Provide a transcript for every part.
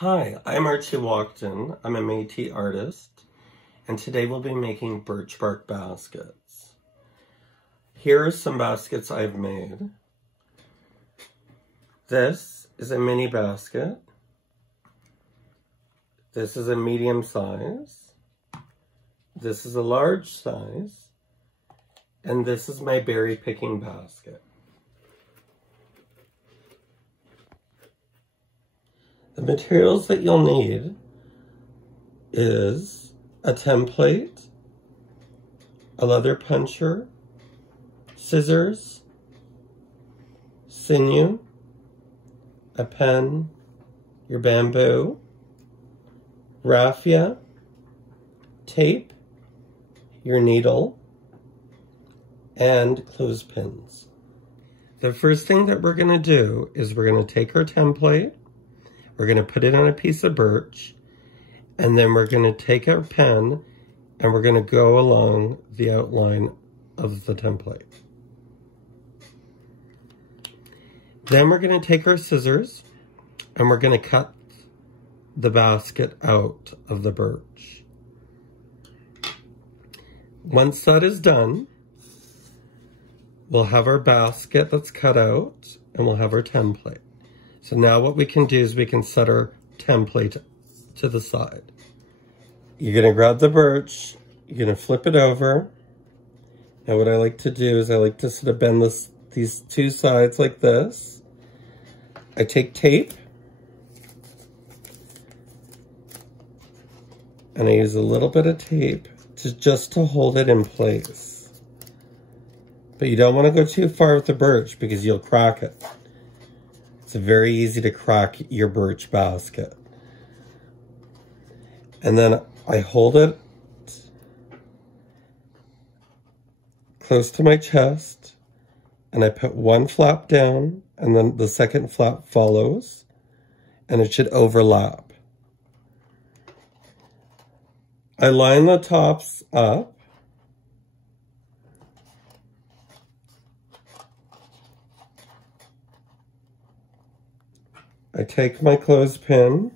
Hi, I'm Archie Walkden. I'm a Métis artist, and today we'll be making birch bark baskets. Here are some baskets I've made. This is a mini basket. This is a medium size. This is a large size. And this is my berry picking basket. The materials that you'll need is a template, a leather puncher, scissors, sinew, a pen, your bamboo, raffia, tape, your needle, and clothespins. The first thing that we're going to do is we're going to take our template, we're going to put it on a piece of birch, and then we're going to take our pen and we're going to go along the outline of the template. Then we're going to take our scissors and we're going to cut the basket out of the birch. Once that is done, we'll have our basket that's cut out and we'll have our template. So now what we can do is we can set our template to the side. You're gonna grab the birch, you're gonna flip it over. Now what I like to do is I like to sort of bend these two sides like this. I take tape and I use a little bit of tape just to hold it in place. But you don't want to go too far with the birch because you'll crack it. It's very easy to crack your birch basket. And then I hold it close to my chest and I put one flap down and then the second flap follows and it should overlap. I line the tops up. I take my clothespin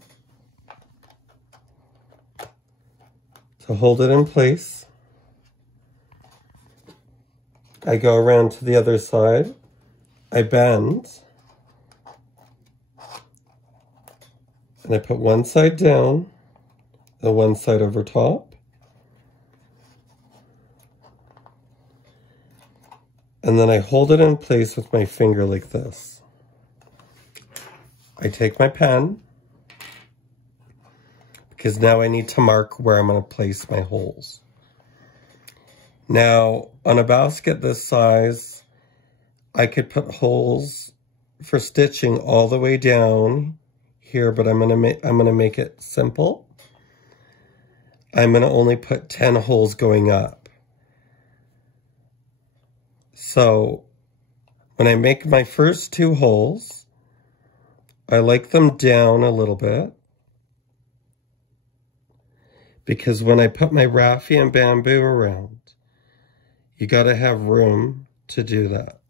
to hold it in place. I go around to the other side. I bend. And I put one side down and one side over top. And then I hold it in place with my finger like this. I take my pen, because now I need to mark where I'm going to place my holes. Now, on a basket this size, I could put holes for stitching all the way down here, but I'm going to make it simple. I'm going to only put 10 holes going up. So, when I make my first 2 holes, I like them down a little bit because when I put my raffia and bamboo around, you got to have room to do that.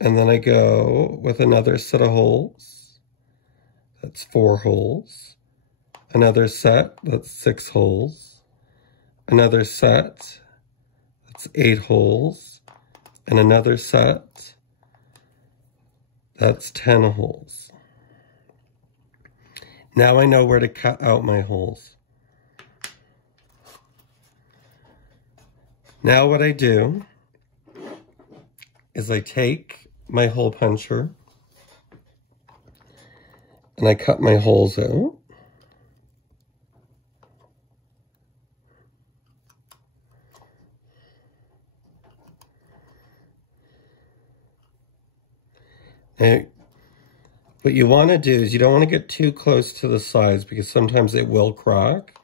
And then I go with another set of holes. That's 4 holes. Another set, that's 6 holes. Another set, that's 8 holes. And another set, that's 10 holes. Now I know where to cut out my holes. Now what I do is I take my hole puncher and I cut my holes out. Now, what you want to do is you don't want to get too close to the sides because sometimes it will crack.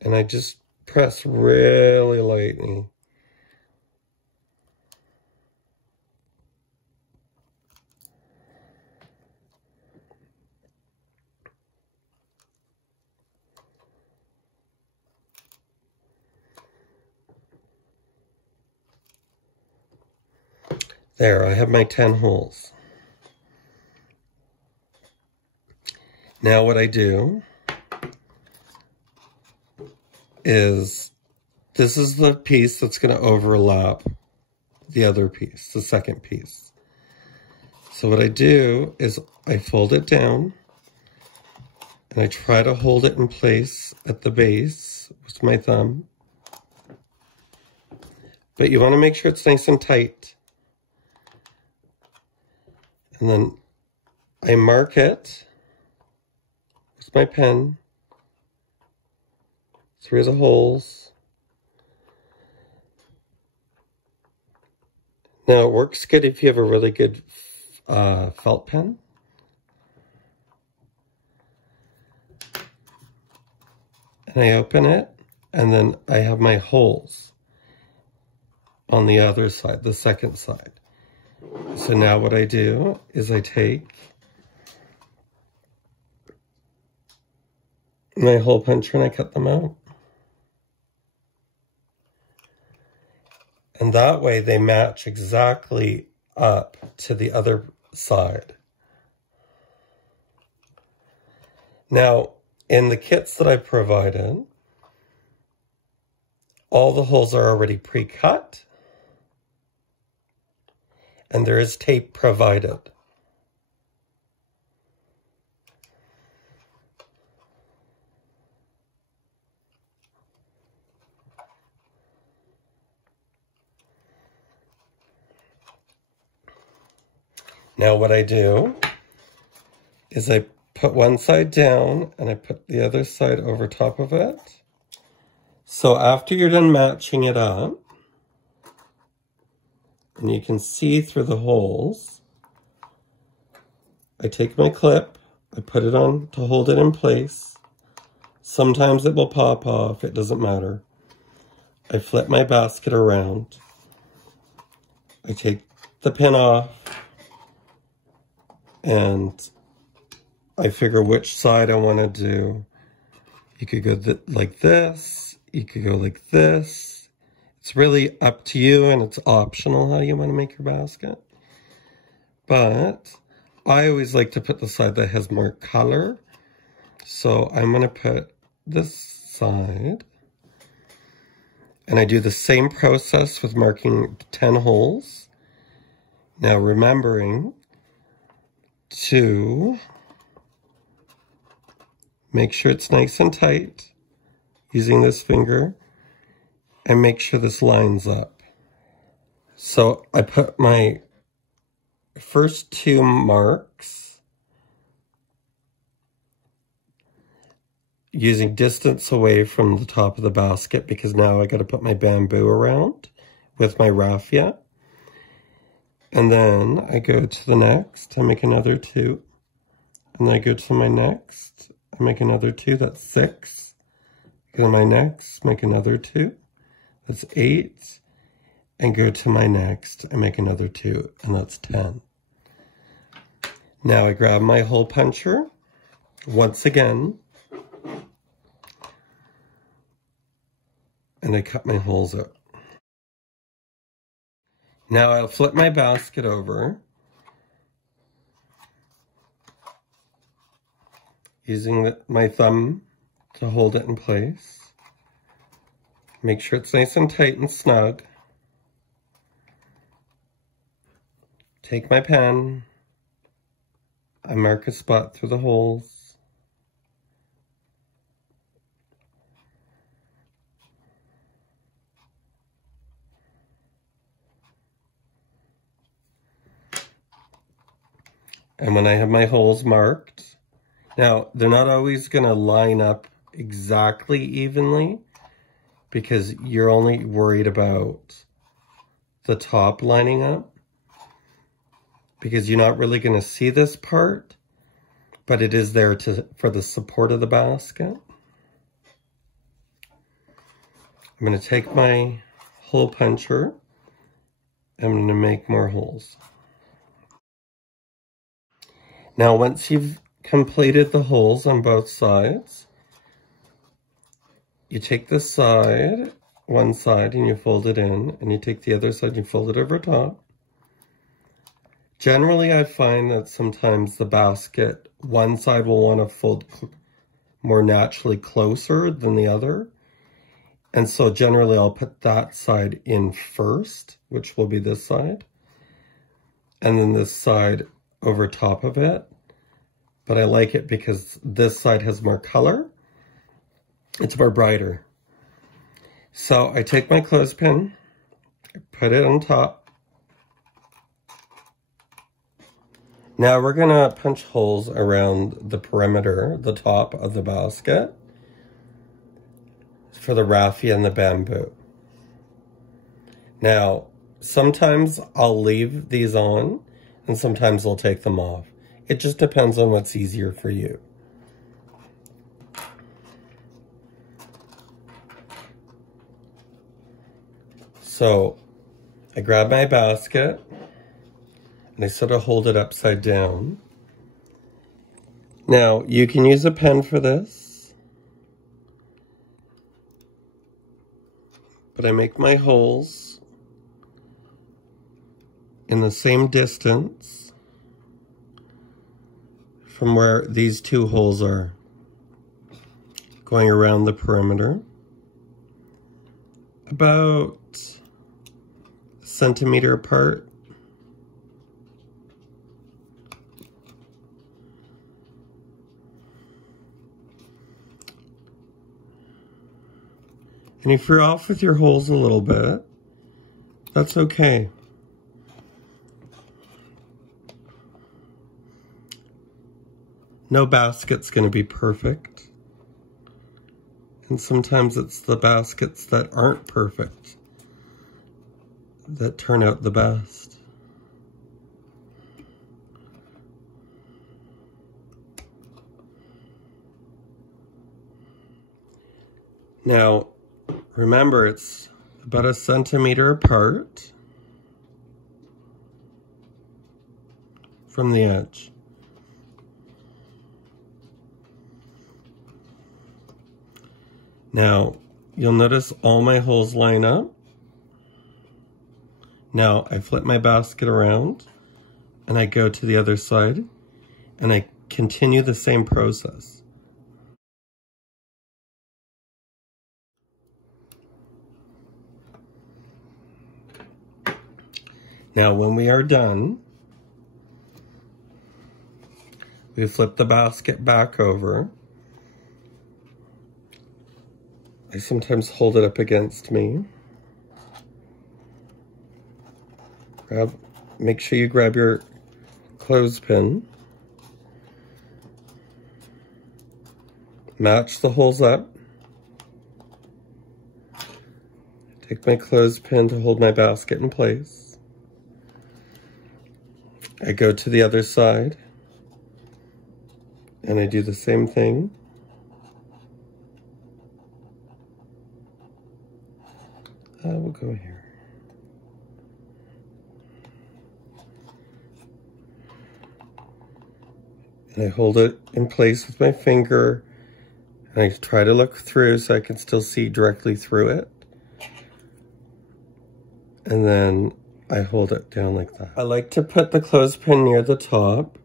And I just press really lightly. There, I have my 10 holes. Now what I do is, this is the piece that's going to overlap the other piece, the second piece. So what I do is I fold it down and I try to hold it in place at the base with my thumb. But you want to make sure it's nice and tight. And then I mark it with my pen. 3 of the holes. Now it works good if you have a really good felt pen. And I open it, and then I have my holes on the other side, the second side. So now what I do is I take my hole puncher and I cut them out. And that way they match exactly up to the other side. Now, in the kits that I provided, all the holes are already pre-cut, and there is tape provided. Now what I do is I put one side down and I put the other side over top of it. So after you're done matching it up, and you can see through the holes, I take my clip, I put it on to hold it in place. Sometimes it will pop off, it doesn't matter. I flip my basket around. I take the pin off, and I figure which side I want to do. You could go like this, you could go like this. It's really up to you, and it's optional how you want to make your basket. But I always like to put the side that has more color. So I'm going to put this side, and I do the same process with marking 10 holes. Now remembering to make sure it's nice and tight using this finger, and make sure this lines up. So I put my first 2 marks using distance away from the top of the basket, because now I got to put my bamboo around with my raffia. And then I go to the next, I make another 2. And then I go to my next, I make another 2, that's 6. Go to my next, make another 2, that's 8. And go to my next, I make another 2, and that's 10. Now I grab my hole puncher, once again, and I cut my holes out. Now I'll flip my basket over using my thumb to hold it in place. Make sure it's nice and tight and snug. Take my pen. I mark a spot through the holes. And when I have my holes marked, now they're not always going to line up exactly evenly, because you're only worried about the top lining up, because you're not really going to see this part, but it is there for the support of the basket. I'm going to take my hole puncher, I'm going to make more holes. Now once you've completed the holes on both sides, you take this side, one side, and you fold it in, and you take the other side and you fold it over top. Generally, I find that sometimes the basket, one side will want to fold more naturally closer than the other. And so generally I'll put that side in first, which will be this side. And then this side over top of it. But I like it because this side has more color. It's more brighter. So I take my clothespin, I put it on top. Now we're gonna punch holes around the perimeter, the top of the basket, for the raffia and the bamboo. Now, sometimes I'll leave these on, and sometimes I'll take them off. It just depends on what's easier for you. So, I grab my basket, and I sort of hold it upside down. Now, you can use a pen for this, but I make my holes in the same distance from where these two holes are, going around the perimeter, about a centimeter apart. And if you're off with your holes a little bit, that's okay. No basket's going to be perfect. And sometimes it's the baskets that aren't perfect that turn out the best. Now, remember, it's about a centimeter apart from the edge. Now, you'll notice all my holes line up. Now, I flip my basket around and I go to the other side and I continue the same process. Now, when we are done, we flip the basket back over. I sometimes hold it up against me. Make sure you grab your clothespin. Match the holes up. Take my clothespin to hold my basket in place. I go to the other side and I do the same thing. We'll go here. And I hold it in place with my finger and I try to look through so I can still see directly through it. And then I hold it down like that. I like to put the clothespin near the top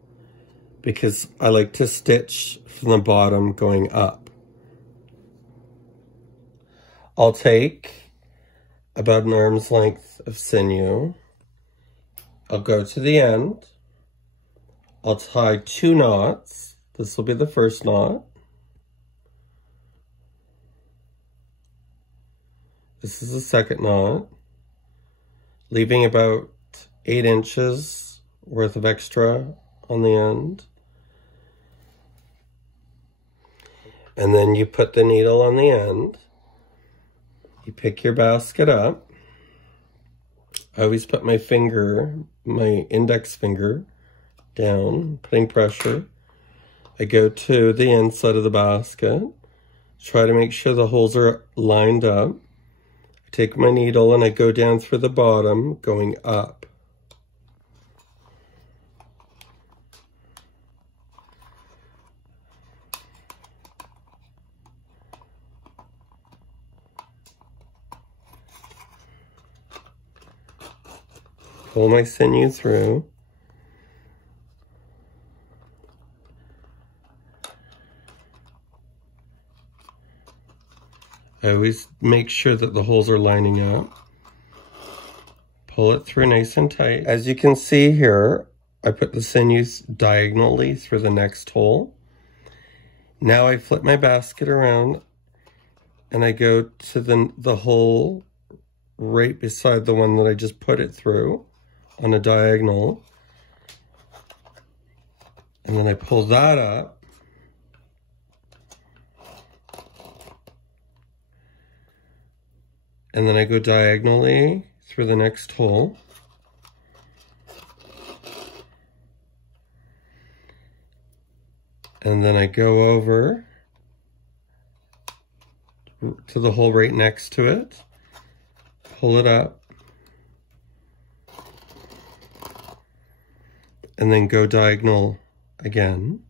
because I like to stitch from the bottom going up. I'll take about an arm's length of sinew. I'll go to the end. I'll tie 2 knots. This will be the first knot. This is the second knot, leaving about 8 inches worth of extra on the end. And then you put the needle on the end. You pick your basket up. I always put my finger, my index finger, down, putting pressure. I go to the inside of the basket, try to make sure the holes are lined up. I take my needle and I go down through the bottom, going up. Pull my sinew through. I always make sure that the holes are lining up. Pull it through nice and tight. As you can see here, I put the sinews diagonally through the next hole. Now I flip my basket around and I go to the hole right beside the one that I just put it through on a diagonal. And then I pull that up. And then I go diagonally through the next hole. And then I go over to the hole right next to it, pull it up, and then go diagonal again.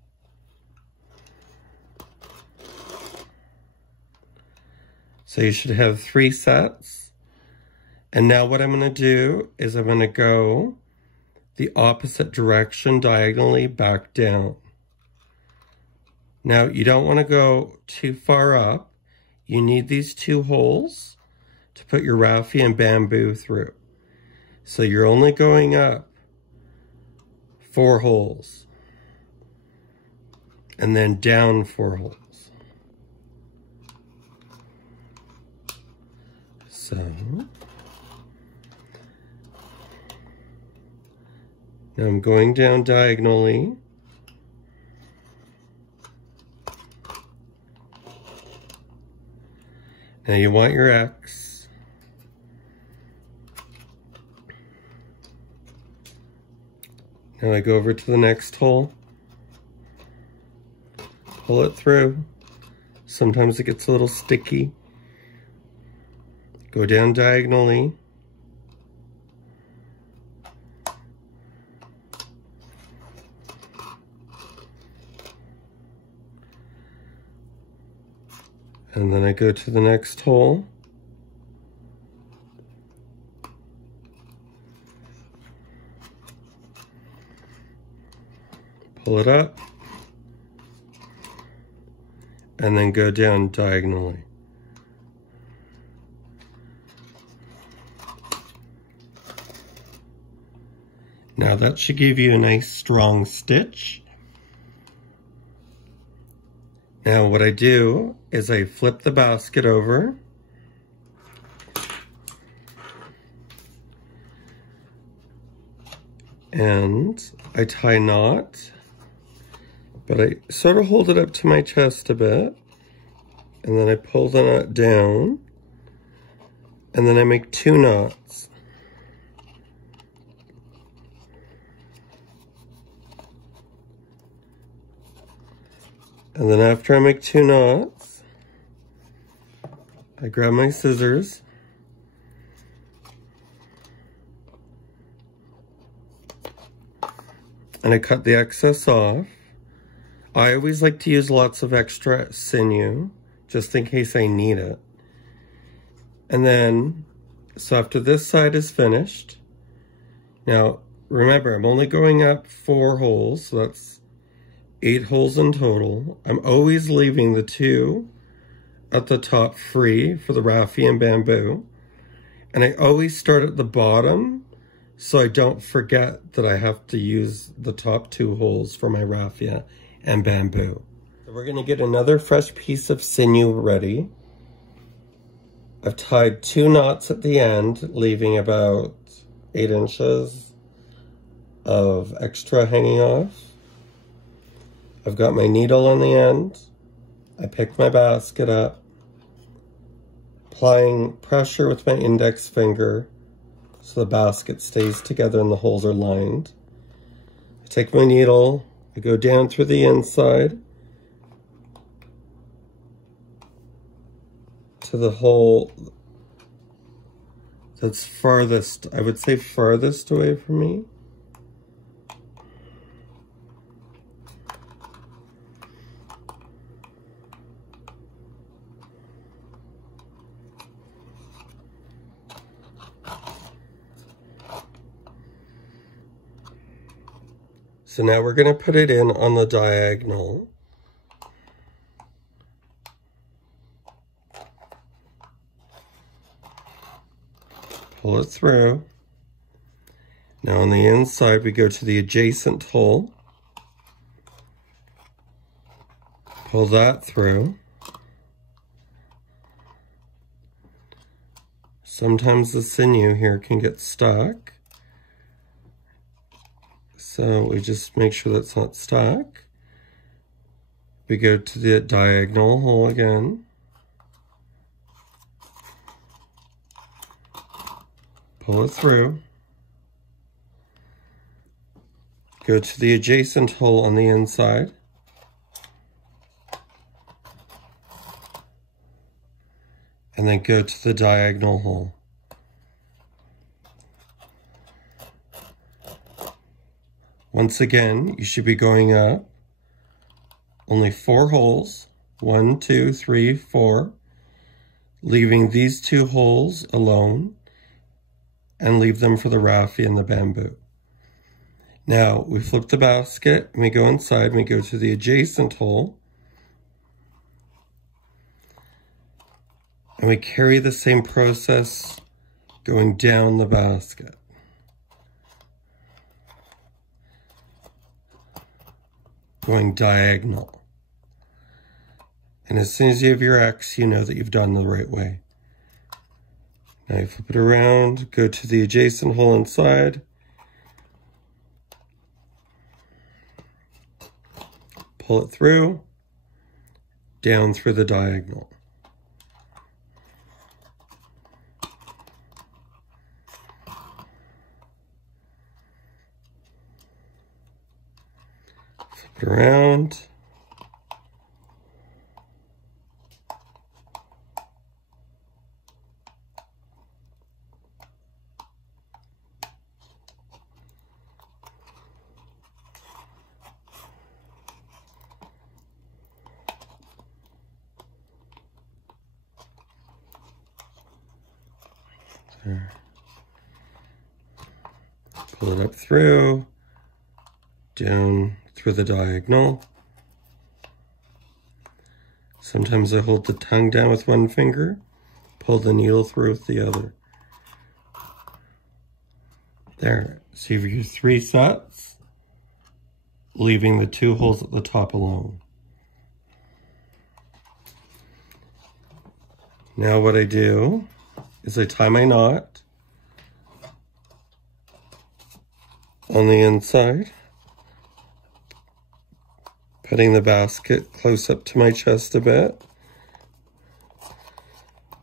So you should have 3 sets. And now what I'm going to do is I'm going to go the opposite direction diagonally back down. Now you don't want to go too far up. You need these 2 holes to put your raffia and bamboo through. So you're only going up 4 holes and then down 4 holes. So now I'm going down diagonally. Now you want your X. Now I go over to the next hole, pull it through. Sometimes it gets a little sticky. Go down diagonally. And then I go to the next hole. Pull it up. And then go down diagonally. Now that should give you a nice strong stitch. Now what I do is I flip the basket over and I tie a knot, but I sort of hold it up to my chest a bit, and then I pull the knot down, and then I make 2 knots. And then after I make 2 knots, I grab my scissors and I cut the excess off. I always like to use lots of extra sinew just in case I need it. And then, so after this side is finished, now remember I'm only going up 4 holes, so that's 8 holes in total. I'm always leaving the 2 at the top free for the raffia and bamboo. And I always start at the bottom so I don't forget that I have to use the top 2 holes for my raffia and bamboo. So we're gonna get another fresh piece of sinew ready. I've tied 2 knots at the end, leaving about 8 inches of extra hanging off. I've got my needle on the end. I pick my basket up, applying pressure with my index finger so the basket stays together and the holes are lined. I take my needle, I go down through the inside to the hole that's farthest, I would say farthest away from me. So now we're going to put it in on the diagonal. pull it through. Now on the inside, we go to the adjacent hole, pull that through. Sometimes the sinew here can get stuck, so we just make sure that's not stuck. We go to the diagonal hole again, pull it through, go to the adjacent hole on the inside, and then go to the diagonal hole. Once again, you should be going up only 4 holes, 1, 2, 3, 4, leaving these 2 holes alone and leave them for the raffia and the bamboo. Now we flip the basket and we go inside and we go to the adjacent hole and we carry the same process going down the basket. Going diagonal. And as soon as you have your X, you know that you've done the right way. Now you flip it around, go to the adjacent hole inside, pull it through, down through the diagonal. Flip it around. There. Pull it up through, down through the diagonal. Sometimes I hold the tongue down with one finger, pull the needle through with the other. There, so you have your 3 sets, leaving the 2 holes at the top alone. Now what I do is I tie my knot on the inside, putting the basket close up to my chest a bit.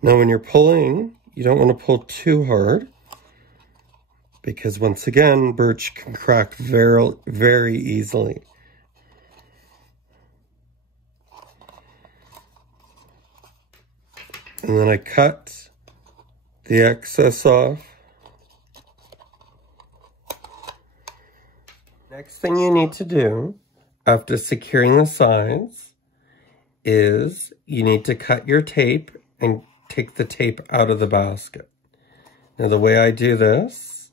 Now when you're pulling, you don't want to pull too hard because once again, birch can crack very, very easily. And then I cut the excess off. Next thing you need to do after securing the sides is you need to cut your tape and take the tape out of the basket. Now the way I do this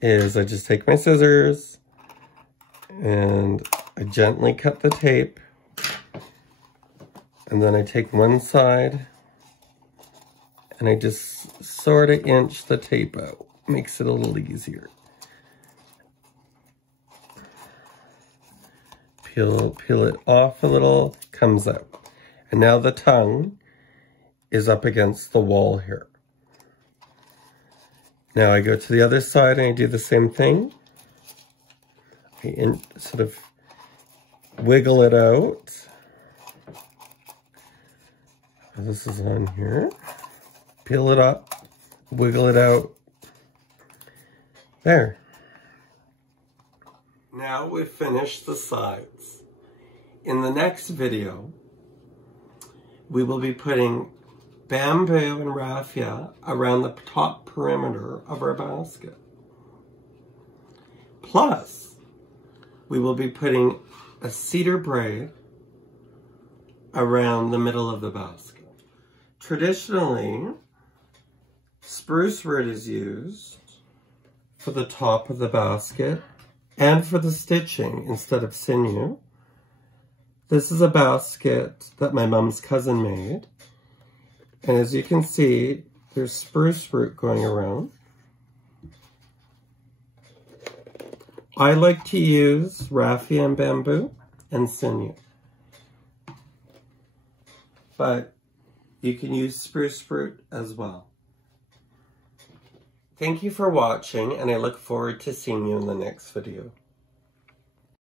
is I just take my scissors and I gently cut the tape, and then I take one side and I just sort of inch the tape out. Makes it a little easier. Peel it off a little, comes out. And now the tongue is up against the wall here. Now I go to the other side and I do the same thing. I sort of wiggle it out. This is on here. Peel it up, wiggle it out. There. Now we've finished the sides. In the next video, we will be putting bamboo and raffia around the top perimeter of our basket. Plus, we will be putting a cedar braid around the middle of the basket. Traditionally, spruce root is used for the top of the basket and for the stitching instead of sinew. This is a basket that my mom's cousin made. And as you can see, there's spruce root going around. I like to use raffia and bamboo and sinew. But you can use spruce fruit as well. Thank you for watching, and I look forward to seeing you in the next video.